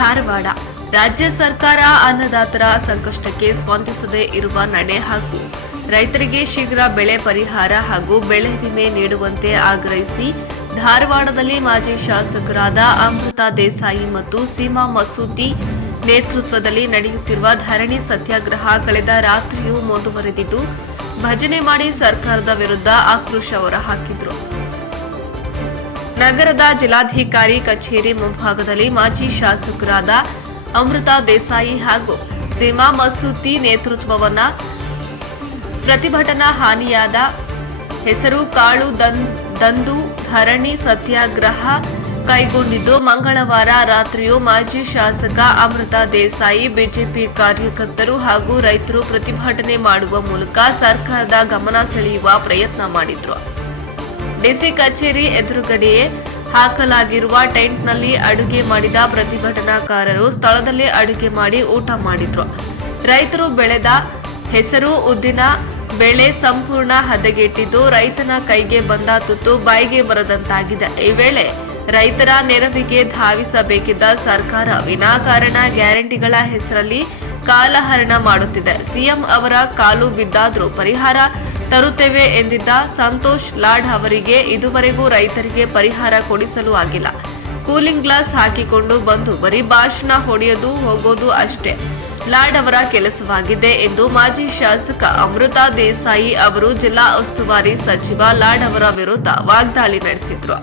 ಧಾರವಾಡ. ರಾಜ್ಯ ಸರ್ಕಾರ ಅನ್ನದಾತರ ಸಂಕಷ್ಟಕ್ಕೆ ಸ್ಪಂದಿಸದೇ ಇರುವ ನಡೆ ಹಾಗೂ ರೈತರಿಗೆ ಶೀಘ್ರ ಬೆಳೆ ಪರಿಹಾರ ಹಾಗೂ ಬೆಳೆ ವಿಮೆ ನೀಡುವಂತೆ ಆಗ್ರಹಿಸಿ ಧಾರವಾಡದಲ್ಲಿ ಮಾಜಿ ಶಾಸಕರಾದ ಅಮೃತ ದೇಸಾಯಿ ಮತ್ತು ಸೀಮಾ ಮಸೂದಿ ನೇತೃತ್ವದಲ್ಲಿ ನಡೆಯುತ್ತಿರುವ ಧರಣಿ ಸತ್ಯಾಗ್ರಹ ಕಳೆದ ರಾತ್ರಿಯೂ ಮುಂದುವರೆದಿದ್ದು, ಭಜನೆ ಮಾಡಿ ಸರ್ಕಾರದ ವಿರುದ್ಧ ಆಕ್ರೋಶ ಹೊರಹಾಕಿದ್ರು. ನಗರದ ಜಿಲ್ಲಾಧಿಕಾರಿ ಕಚೇರಿ ಮುಂಭಾಗದಲ್ಲಿ ಮಾಜಿ ಶಾಸಕರಾದ ಅಮೃತ ದೇಸಾಯಿ ಹಾಗೂ ಸೀಮಾ ಮಸೂತಿ ನೇತೃತ್ವವನ್ನು ಪ್ರತಿಭಟನಾ ಹಾನಿಯಾದ ಹೆಸರು ಕಾಳು ದಂದು ಧರಣಿ ಸತ್ಯಾಗ್ರಹ ಕೈಗೊಂಡಿದ್ದು ಮಂಗಳವಾರ ರಾತ್ರಿಯೂ ಮಾಜಿ ಶಾಸಕ ಅಮೃತ ದೇಸಾಯಿ, ಬಿಜೆಪಿ ಕಾರ್ಯಕರ್ತರು ಹಾಗೂ ರೈತರು ಪ್ರತಿಭಟನೆ ಮಾಡುವ ಮೂಲಕ ಸರ್ಕಾರದ ಗಮನ ಸೆಳೆಯುವ ಪ್ರಯತ್ನ ಮಾಡಿದ್ರು. ಡಿಸಿ ಕಚೇರಿ ಎದುರುಗಡೆಯೇ ಹಾಕಲಾಗಿರುವ ಟೆಂಟ್ನಲ್ಲಿ ಅಡುಗೆ ಮಾಡಿದ ಪ್ರತಿಭಟನಾಕಾರರು ಸ್ಥಳದಲ್ಲಿ ಅಡುಗೆ ಮಾಡಿ ಊಟ ಮಾಡಿದ್ರು. ರೈತರು ಬೆಳೆದ ಹೆಸರು, ಉದ್ದಿನ ಬೆಳೆ ಸಂಪೂರ್ಣ ಹದಗೆಟ್ಟಿದ್ದು ರೈತನ ಕೈಗೆ ಬಂದ ತುತ್ತು ಬಾಯಿಗೆ ಬರದಂತಾಗಿದೆ. ಈ ವೇಳೆ ರೈತರ ನೆರವಿಗೆ ಧಾವಿಸಬೇಕಿದ್ದ ಸರ್ಕಾರ ವಿನಾಕಾರಣ ಗ್ಯಾರಂಟಿಗಳ ಹೆಸರಲ್ಲಿ ಕಾಲಹರಣ ಮಾಡುತ್ತಿದೆ. ಸಿಎಂ ಅವರ ಕಾಲು ಬಿದ್ದಾದರೂ ಪರಿಹಾರ ತರುತ್ತೇವೆ ಎಂದಿದ್ದ ಸಂತೋಷ್ ಲಾಡ್ ಅವರಿಗೆ ಇದುವರೆಗೂ ರೈತರಿಗೆ ಪರಿಹಾರ ಕೊಡಿಸಲು ಆಗಿಲ್ಲ. ಕೂಲಿಂಗ್ ಗ್ಲಾಸ್ ಹಾಕಿಕೊಂಡು ಬಂದು ಬರೀ ಭಾಷಣ ಹೊಡೆಯೋದು ಹೋಗೋದು ಅಷ್ಟೇ. ಲಾಡ್ ಅವರ ಕೆಲಸವಾಗಿದೆ ಎಂದು ಮಾಜಿ ಶಾಸಕ ಅಮೃತ ದೇಸಾಯಿ ಅವರು ಜಿಲ್ಲಾ ಉಸ್ತುವಾರಿ ಸಚಿವ ಲಾಡ್ ಅವರ ವಿರುದ್ಧ ವಾಗ್ದಾಳಿ ನಡೆಸಿದ್ರು.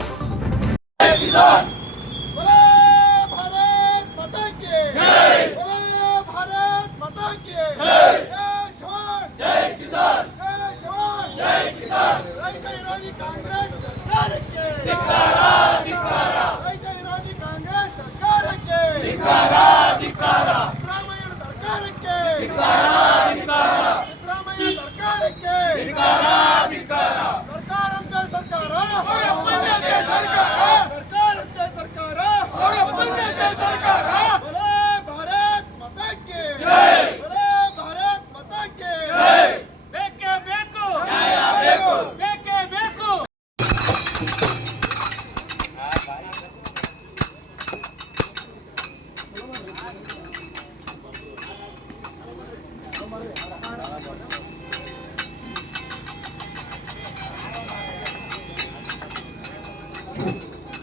Ahora.